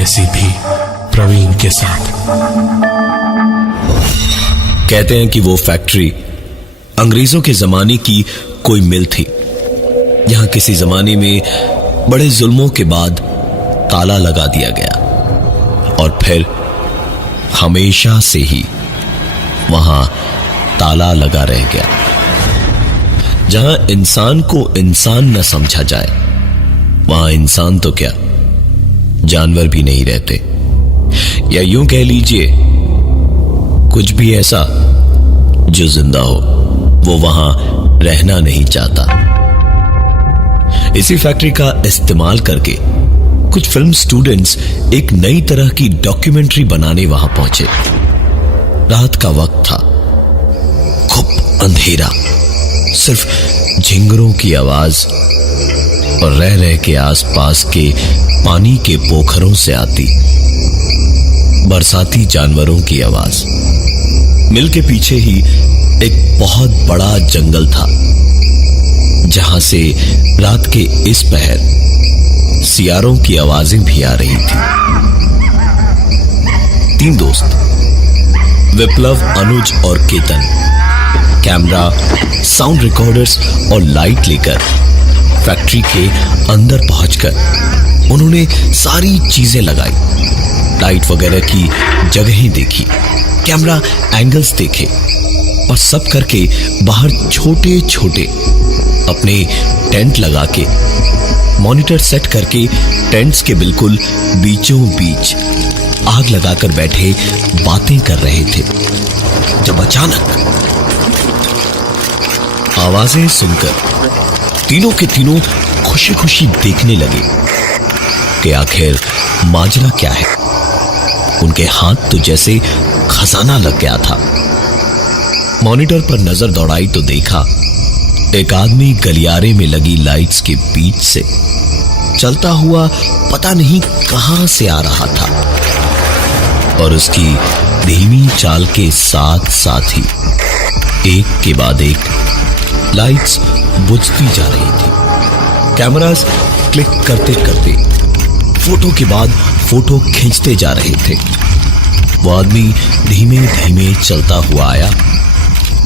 ऐसी भी प्रवीण के साथ। कहते हैं कि वो फैक्ट्री अंग्रेजों के जमाने की कोई मिल थी। यहां किसी जमाने में बड़े जुल्मों के बाद ताला लगा दिया गया और फिर हमेशा से ही वहां ताला लगा रह गया। जहां इंसान को इंसान न समझा जाए, वहां इंसान तो क्या, जानवर भी नहीं रहते। या यूं कह लीजिए, कुछ भी ऐसा जो जिंदा हो वो वहां रहना नहीं चाहता। इसी फैक्ट्री का इस्तेमाल करके कुछ फिल्म स्टूडेंट्स एक नई तरह की डॉक्यूमेंट्री बनाने वहां पहुंचे। रात का वक्त था, खूब अंधेरा, सिर्फ झिंगरों की आवाज और रह रह के आसपास के पानी के पोखरों से आती बरसाती जानवरों की आवाज। मिल के पीछे ही एक बहुत बड़ा जंगल था, जहां से रात के इस पहर सियारों की आवाजें भी आ रही थी। 3 दोस्त, विप्लव, अनुज और केतन, कैमरा, साउंड रिकॉर्डर्स और लाइट लेकर फैक्ट्री के अंदर पहुंचकर उन्होंने सारी चीजें लगाई। लाइट वगैरह की जगहें देखी, कैमरा एंगल्स देखे और सब करके बाहर छोटे छोटे अपने टेंट लगा के, मॉनिटर सेट करके टेंट्स के बिल्कुल बीचों बीच आग लगाकर बैठे बातें कर रहे थे। जब अचानक आवाजें सुनकर तीनों के तीनों खुशी खुशी देखने लगे कि आखिर माजरा क्या है। उनके हाथ तो जैसे खजाना लग गया था। मॉनिटर पर नजर दौड़ाई तो देखा एक आदमी गलियारे में लगी लाइट्स के बीच से चलता हुआ पता नहीं कहां से आ रहा था और उसकी धीमी चाल के साथ साथ ही एक के बाद एक लाइट्स बुझती जा रही थी। कैमरास क्लिक करते करते फोटो के बाद फोटो खींचते जा रहे थे। वो आदमी धीमे धीमे चलता हुआ आया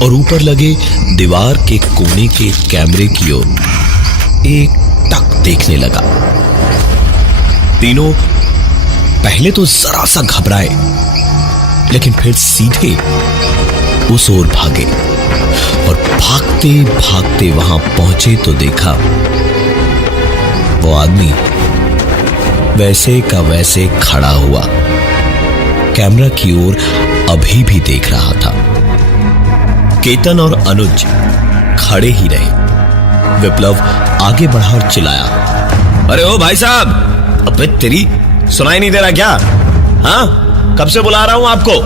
और ऊपर लगे दीवार के कोने के कैमरे की ओर एक टक देखने लगा। तीनों पहले तो जरा सा घबराए, लेकिन फिर सीधे उस ओर भागे और भागते भागते वहां पहुंचे तो देखा वो आदमी वैसे का वैसे खड़ा हुआ कैमरा की ओर अभी भी देख रहा था। केतन और अनुज खड़े ही रहे। विप्लव आगे बढ़ा और चिल्लाया, अरे ओ भाई साहब, अबे तेरी सुनाई नहीं दे रहा क्या? हाँ, कब से बुला रहा हूं आपको।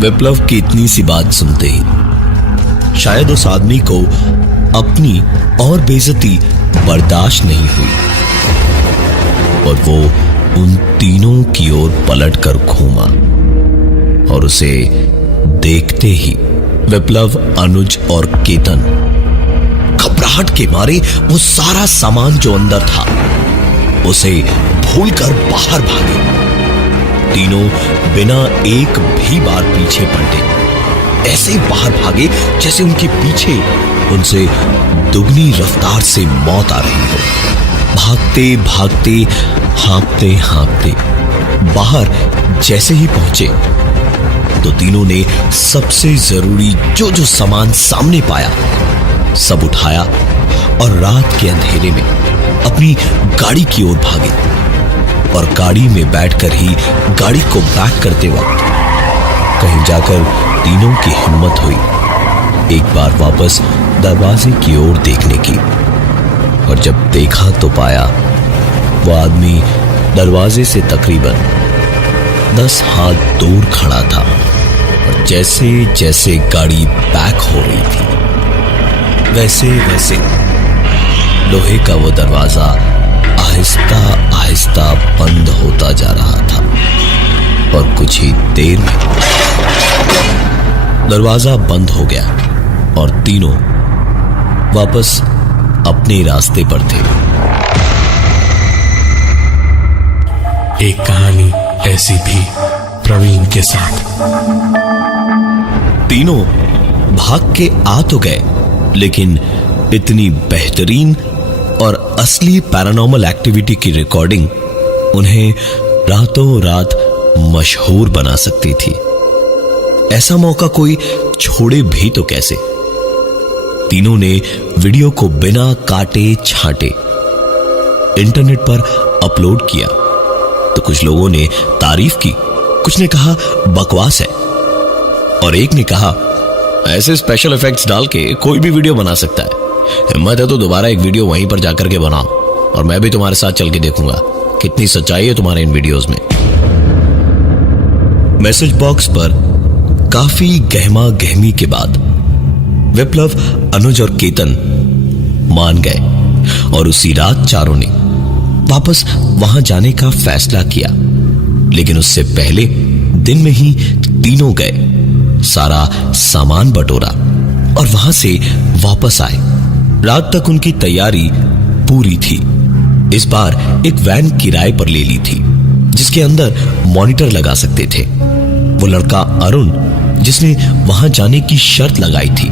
विप्लव की इतनी सी बात सुनते ही शायद उस आदमी को अपनी और बेइज्जती बर्दाश्त नहीं हुई और वो उन तीनों की ओर पलटकर घूमा और उसे देखते ही विप्लव, अनुज और केतन घबराहट के मारे वो सारा सामान जो अंदर था उसे भूलकर बाहर भागे। तीनों बिना एक भी बार पीछे पलटे ऐसे बाहर भागे जैसे उनके पीछे उनसे दुगनी रफ्तार से मौत आ रही हो। भागते भागते, हाँपते हाँपते बाहर जैसे ही पहुंचे तो तीनों ने सबसे जरूरी जो जो सामान सामने पाया सब उठाया और रात के अंधेरे में अपनी गाड़ी की ओर भागे और गाड़ी में बैठकर ही गाड़ी को बैक करते वक्त कहीं जाकर तीनों की हिम्मत हुई एक बार वापस दरवाजे की ओर देखने की और जब देखा तो पाया वो आदमी दरवाजे से तकरीबन 10 हाथ दूर खड़ा था और जैसे जैसे गाड़ी बैक हो रही थी वैसे वैसे लोहे का वो दरवाजा आहिस्ता आहिस्ता बंद होता जा रहा था और कुछ ही देर में दरवाजा बंद हो गया और तीनों वापस अपने रास्ते पर थे। एक कहानी ऐसी भी प्रवीण के साथ। तीनों भाग के आ तो गए, लेकिन इतनी बेहतरीन और असली पैरानॉर्मल एक्टिविटी की रिकॉर्डिंग उन्हें रातों रात मशहूर बना सकती थी। ऐसा मौका कोई छोड़े भी तो कैसे। तीनों ने वीडियो को बिना काटे छांटे इंटरनेट पर अपलोड किया तो कुछ लोगों ने तारीफ की, कुछ ने कहा बकवास है और एक ने कहा ऐसे स्पेशल इफेक्ट्स डाल के कोई भी वीडियो बना सकता है, हिम्मत है तो दोबारा एक वीडियो वहीं पर जाकर के बनाओ और मैं भी तुम्हारे साथ चल के देखूंगा कितनी सच्चाई है तुम्हारे इन वीडियोस में। मैसेज बॉक्स पर काफी गहमा गहमी के बाद विप्लव, अनुज और केतन मान गए और उसी रात चारों ने वापस वहां जाने का फैसला किया। लेकिन उससे पहले दिन में ही तीनों गए, सारा सामान बटोरा और वहां से वापस आए। रात तक उनकी तैयारी पूरी थी। इस बार एक वैन किराए पर ले ली थी जिसके अंदर मॉनिटर लगा सकते थे। वो लड़का अरुण जिसने वहां जाने की शर्त लगाई थी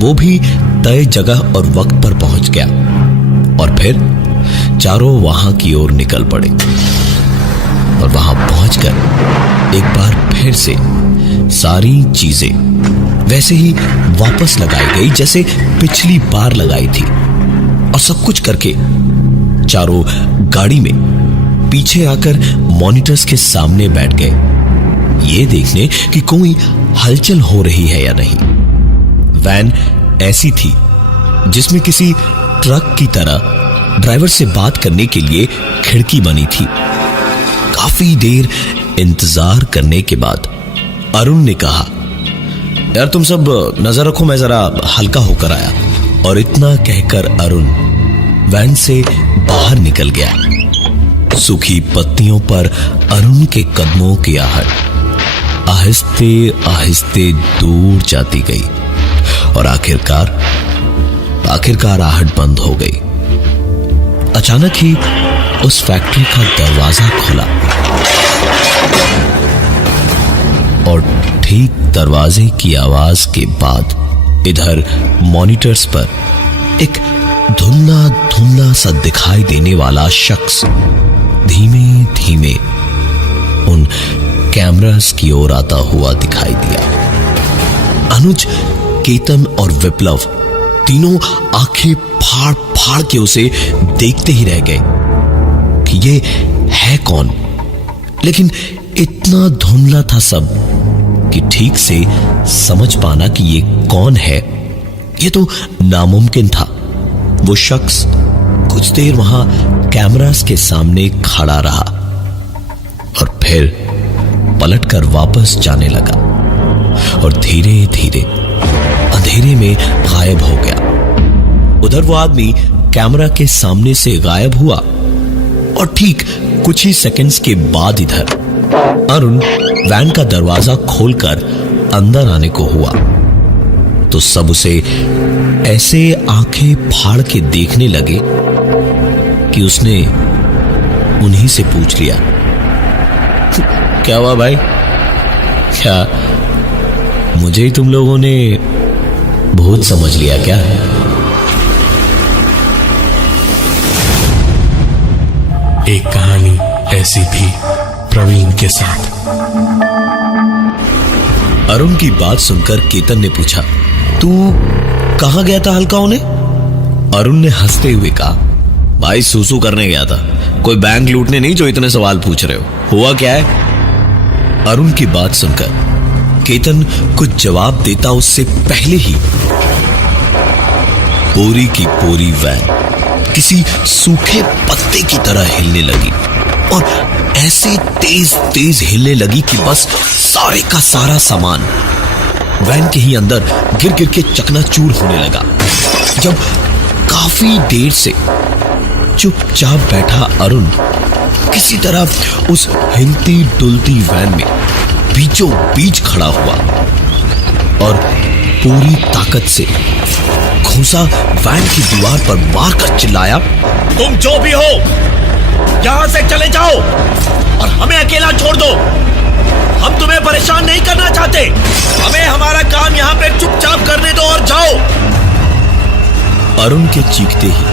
वो भी तय जगह और वक्त पर पहुंच गया और फिर चारों वहां की ओर निकल पड़े और वहां पहुंचकर एक बार फिर से सारी चीजें वैसे ही वापस लगाई गई जैसे पिछली बार लगाई थी और सब कुछ करके चारों गाड़ी में पीछे आकर मॉनिटर्स के सामने बैठ गए, ये देखने कि कोई हलचल हो रही है या नहीं। वैन ऐसी थी जिसमें किसी ट्रक की तरह ड्राइवर से बात करने के लिए खिड़की बनी थी। काफी देर इंतजार करने के बाद अरुण ने कहा यार तुम सब नजर रखो, मैं जरा हल्का होकर आया। और इतना कहकर अरुण वैन से बाहर निकल गया। सूखी पत्तियों पर अरुण के कदमों की आहट आहिस्ते आहिस्ते दूर जाती गई और आखिरकार आहट बंद हो गई। अचानक ही उस फैक्ट्री का दरवाजा खुला और ठीक दरवाजे की आवाज के बाद इधर मॉनिटर्स पर एक धुंधला धुंधला सा दिखाई देने वाला शख्स धीमे धीमे उन कैमरास की ओर आता हुआ दिखाई दिया। अनुज, केतन और विप्लव तीनों आंखें फाड़ फाड़ के उसे देखते ही रह गए कि ये है कौन। लेकिन इतना धुंधला था सब कि ठीक से समझ पाना कि ये कौन है ये तो नामुमकिन था। वो शख्स कुछ देर वहां कैमरास के सामने खड़ा रहा और फिर पलटकर वापस जाने लगा और धीरे धीरे अंधेरे में गायब हो गया। उधर वो आदमी कैमरा के सामने से गायब हुआ और ठीक कुछ ही सेकंड्स के बाद इधर अरुण वैन का दरवाजा खोलकर अंदर आने को हुआ तो सब उसे ऐसे आंखें फाड़ के देखने लगे कि उसने उन्हीं से पूछ लिया क्या हुआ भाई, क्या मुझे ही तुम लोगों ने भूत समझ लिया क्या? एक कहानी ऐसी भी प्रवीण के साथ। अरुण की बात सुनकर केतन ने पूछा तू कहां गया था हल्का होने? अरुण ने हंसते हुए कहा भाई सूसू करने गया था, कोई बैंक लूटने नहीं जो इतने सवाल पूछ रहे हो। हुआ क्या है? अरुण की बात सुनकर केतन कुछ जवाब देता उससे पहले ही पूरी की पूरी वैन किसी सूखे पत्ते की तरह हिलने लगी और ऐसे तेज तेज हिलने लगी कि बस सारे का सारा सामान वैन के ही अंदर गिर गिर के चकनाचूर होने लगा। जब काफी देर से चुपचाप बैठा अरुण किसी तरह उस हिलती डुलती वैन में बीचों बीच खड़ा हुआ और पूरी ताकत से घुसा वैन की दीवार पर मारकर चिल्लाया तुम जो भी हो यहां से चले जाओ और हमें अकेला छोड़ दो। हम तुम्हें परेशान नहीं करना चाहते। हमें हमारा काम यहाँ पे चुपचाप करने दो और जाओ। अरुण के चीखते ही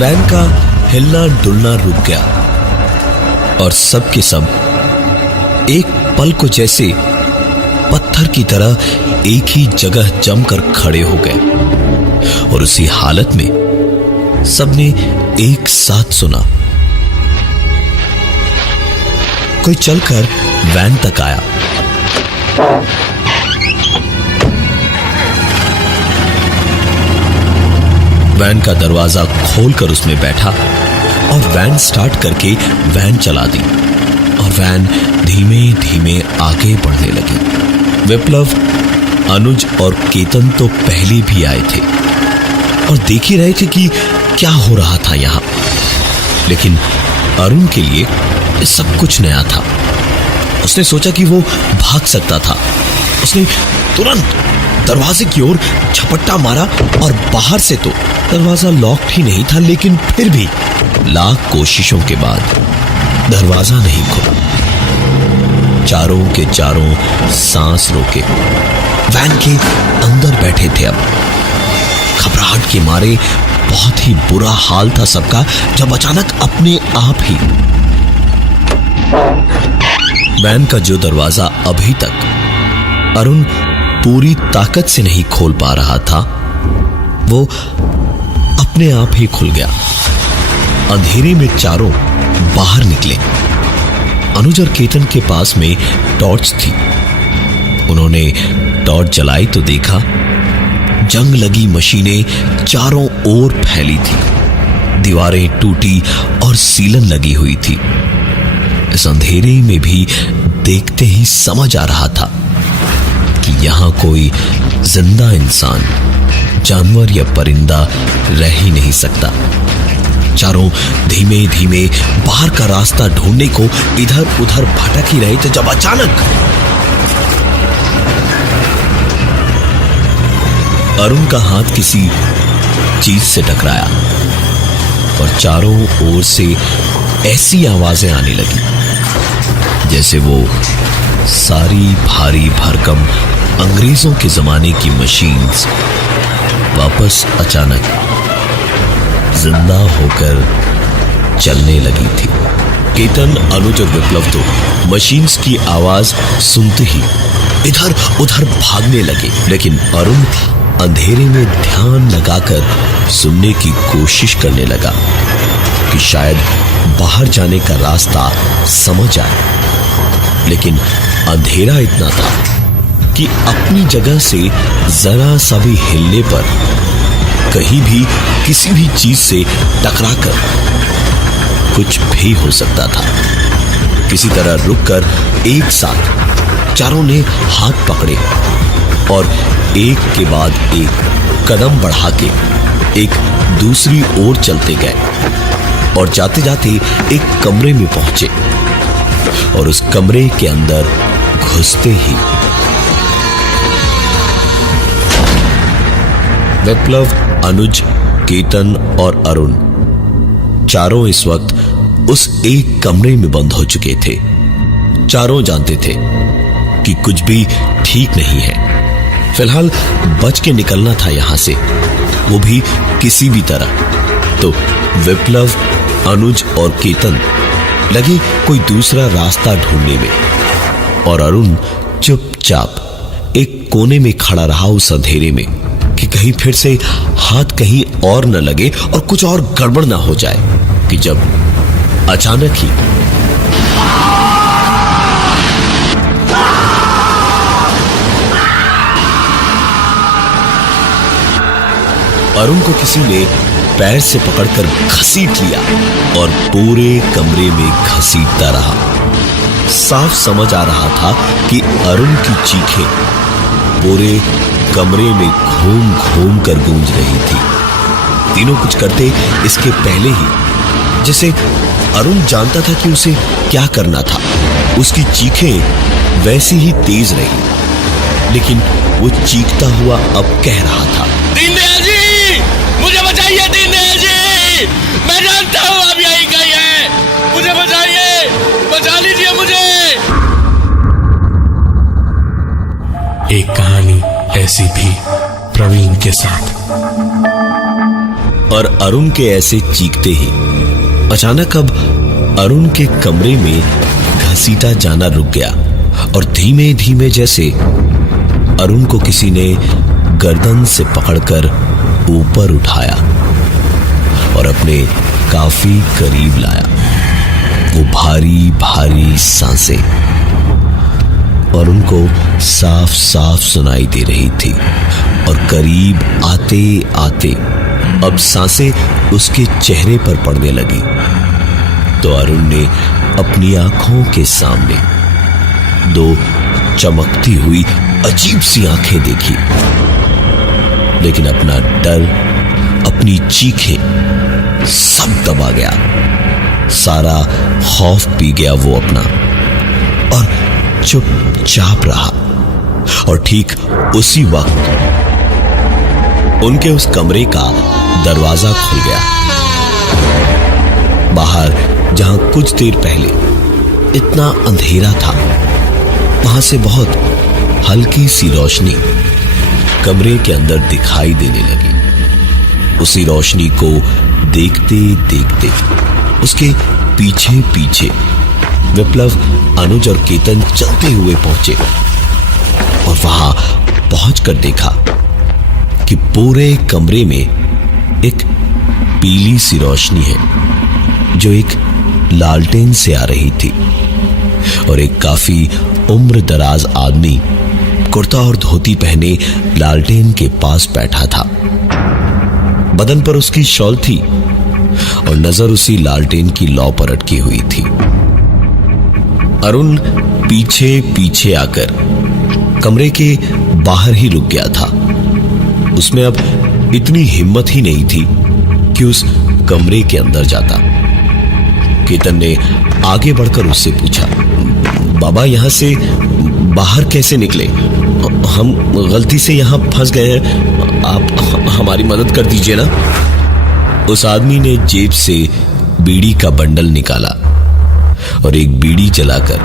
वैन का हिलना डुलना रुक गया और सब के सब एक पल को जैसे पत्थर की तरह एक ही जगह जमकर खड़े हो गए और उसी हालत में सबने एक साथ सुना। कोई चलकर वैन तक आया। वैन का दरवाजा खोलकर उसमें बैठा और वैन स्टार्ट करके वैन चला दी और वैन धीमे धीमे आगे बढ़ने लगी। विप्लव, अनुज और केतन तो पहले भी आए थे और देख ही रहे थे कि क्या हो रहा था यहां, लेकिन अरुण के लिए ये सब कुछ नया था। उसने सोचा कि वो भाग सकता था। उसने तुरंत दरवाजे की ओर झपट्टा मारा और बाहर से तो दरवाजा लॉक्ड ही नहीं था, लेकिन फिर भी लाख कोशिशों के बाद दरवाजा नहीं खुला। चारों के चारों सांस रोके वैन के अंदर बैठे थे। अब घबराहट के मारे बहुत ही बुरा हाल था सबका, जब अचानक अपने आप ही वैन का जो दरवाजा अभी तक अरुण पूरी ताकत से नहीं खोल पा रहा था, वो अपने आप ही खुल गया। अंधेरे में चारों बाहर निकले। अनुज और केतन के पास में टॉर्च थी। उन्होंने टॉर्च जलाई तो देखा जंग लगी मशीनें चारों ओर फैली थी। दीवारें टूटी और सीलन लगी हुई थी। इस अंधेरे में भी देखते ही समझ आ रहा था कि यहां कोई जिंदा इंसान, जानवर या परिंदा रह ही नहीं सकता। चारों धीमे धीमे बाहर का रास्ता ढूंढने को इधर उधर भटक ही रहे थे, जब अचानक अरुण का हाथ किसी चीज से टकराया और चारों ओर से ऐसी आवाजें आने लगी जैसे वो सारी भारी भरकम अंग्रेजों के जमाने की मशीन्स वापस अचानक जिंदा होकर चलने लगी थी। केतन, अनुज और विप्लव तो मशीन्स की आवाज सुनते ही इधर उधर भागने लगे, लेकिन अरुण अंधेरे में ध्यान लगाकर सुनने की कोशिश करने लगा कि शायद बाहर जाने का रास्ता समझ आए। लेकिन अंधेरा इतना था कि अपनी जगह से जरा सा भी हिलने पर कहीं भी किसी भी चीज से टकराकर कुछ भी हो सकता था। किसी तरह रुककर एक साथ चारों ने हाथ पकड़े और एक के बाद एक कदम बढ़ा के एक दूसरी ओर चलते गए और जाते जाते एक कमरे में पहुंचे और उस कमरे के अंदर घुसते ही विप्लव, अनुज, केतन और अरुण चारों इस वक्त उस एक कमरे में बंद हो चुके थे। चारों जानते थे कि कुछ भी ठीक नहीं है। फिलहाल बच के निकलना था यहां से, वो भी किसी भी तरह। तो विप्लव, अनुज और केतन लगे कोई दूसरा रास्ता ढूंढने में और अरुण चुपचाप एक कोने में खड़ा रहा उस अंधेरे में कि कहीं फिर से हाथ कहीं और न लगे और कुछ और गड़बड़ ना हो जाए। कि जब अचानक ही अरुण को किसी ने पैर से पकड़कर घसीट लिया और पूरे कमरे में घसीटता रहा। साफ समझ आ रहा था कि अरुण की चीखें पूरे कमरे में घूम घूम कर गूंज रही थी। तीनों कुछ करते इसके पहले ही जैसे अरुण जानता था कि उसे क्या करना था। उसकी चीखें वैसी ही तेज रही, लेकिन वो चीखता हुआ अब कह रहा था, दीनदयाल जी, मुझे बचाइए दीनदयाल जी, मैं जानता हूं आप यही कहीं हैं, ऐसी भी प्रवीण के साथ। और अरुण के ऐसे चीखते ही अचानक अब अरुण के कमरे में घसीटा जाना रुक गया और धीमे धीमे जैसे अरुण को किसी ने गर्दन से पकड़कर ऊपर उठाया और अपने काफी करीब लाया। वो भारी भारी सांसें अरुण को साफ साफ सुनाई दे रही थी और करीब आते आते अब सांसें उसके चेहरे पर पड़ने लगी तो अरुण ने अपनी आंखों के सामने दो चमकती हुई अजीब सी आंखें देखी, लेकिन अपना डर, अपनी चीखें सब दबा गया। सारा खौफ पी गया वो अपना और चुपचाप रहा। और ठीक उसी वक्त उनके उस कमरे का दरवाजा खुल गया। बाहर जहां कुछ देर पहले इतना अंधेरा था, वहां से बहुत हल्की सी रोशनी कमरे के अंदर दिखाई देने लगी। उसी रोशनी को देखते देखते उसके पीछे पीछे विप्लव, अनुज और केतन चलते हुए पहुंचे और वहां पहुंचकर देखा कि पूरे कमरे में एक पीली सी रोशनी है जो एक लालटेन से आ रही थी और एक काफी उम्र दराज आदमी कुर्ता और धोती पहने लालटेन के पास बैठा था। बदन पर उसकी शॉल थी और नजर उसी लालटेन की लौ पर अटकी हुई थी। अरुण पीछे पीछे आकर कमरे के बाहर ही रुक गया था। उसमें अब इतनी हिम्मत ही नहीं थी कि उस कमरे के अंदर जाता। केतन ने आगे बढ़कर उससे पूछा, बाबा यहां से बाहर कैसे निकले? हम गलती से यहां फंस गए हैं, आप हमारी मदद कर दीजिए ना। उस आदमी ने जेब से बीड़ी का बंडल निकाला और एक बीड़ी जलाकर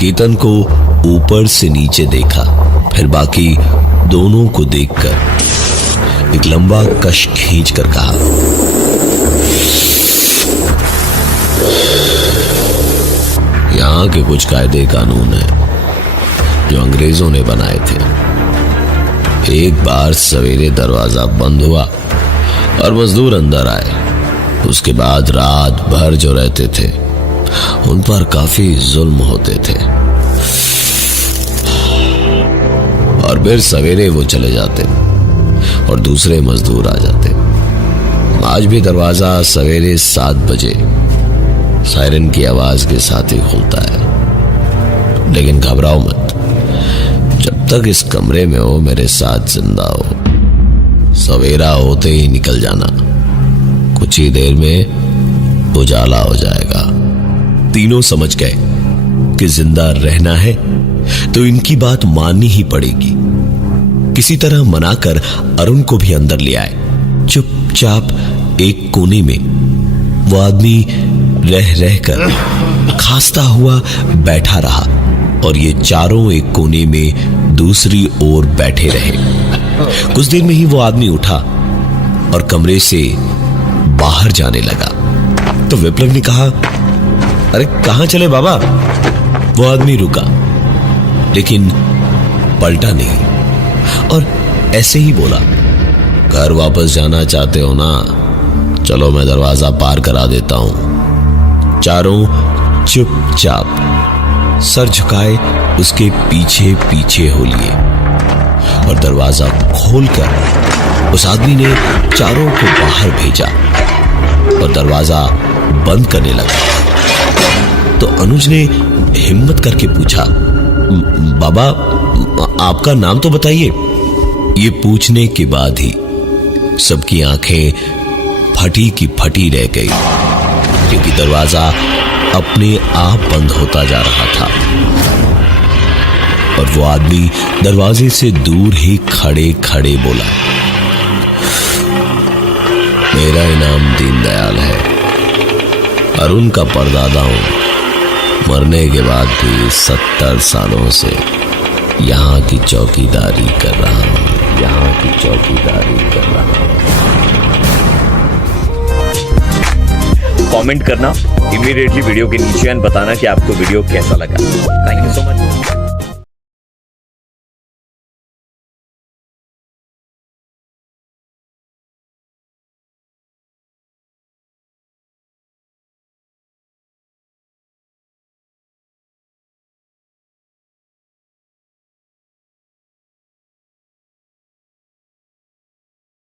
केतन को ऊपर से नीचे देखा, फिर बाकी दोनों को देखकर एक लंबा कश खींचकर कहा, यहां के कुछ कायदे कानून हैं जो अंग्रेजों ने बनाए थे। एक बार सवेरे दरवाजा बंद हुआ और मजदूर अंदर आए, उसके बाद रात भर जो रहते थे उन पर काफी जुल्म होते थे और फिर सवेरे वो चले जाते और दूसरे मजदूर आ जाते। आज भी दरवाजा सवेरे 7 बजे सायरन की आवाज के साथ ही खुलता है। लेकिन घबराओ मत, जब तक इस कमरे में हो मेरे साथ जिंदा हो। सवेरा होते ही निकल जाना, कुछ ही देर में उजाला हो जाएगा। तीनों समझ गए कि जिंदा रहना है तो इनकी बात माननी ही पड़ेगी। किसी तरह मनाकर अरुण को भी अंदर ले आए। चुपचाप एक कोने में वो आदमी रह रहकर खांसता हुआ बैठा रहा और ये चारों एक कोने में दूसरी ओर बैठे रहे। कुछ देर में ही वो आदमी उठा और कमरे से बाहर जाने लगा। तो विप्लव ने कहा, अरे कहां चले बाबा? वो आदमी रुका लेकिन पलटा नहीं और ऐसे ही बोला, घर वापस जाना चाहते हो ना? चलो मैं दरवाजा पार करा देता हूं। चारों चुपचाप सर झुकाए उसके पीछे पीछे हो लिए और दरवाजा खोलकर उस आदमी ने चारों को बाहर भेजा और दरवाजा बंद करने लगा। तो अनुज ने हिम्मत करके पूछा, बाबा आपका नाम तो बताइए। ये पूछने के बाद ही सबकी आंखें फटी की फटी रह गई, क्योंकि दरवाजा अपने आप बंद होता जा रहा था और वो आदमी दरवाजे से दूर ही खड़े खड़े बोला, मेरा नाम दीनदयाल है, अरुण का परदादा हूं। मरने के बाद भी 70 सालों से यहाँ की चौकीदारी कर रहा हूँ, यहाँ की चौकीदारी कर रहा हूँ। कमेंट करना इमीडिएटली वीडियो के नीचे एंड बताना कि आपको वीडियो कैसा लगा। Thank you so much.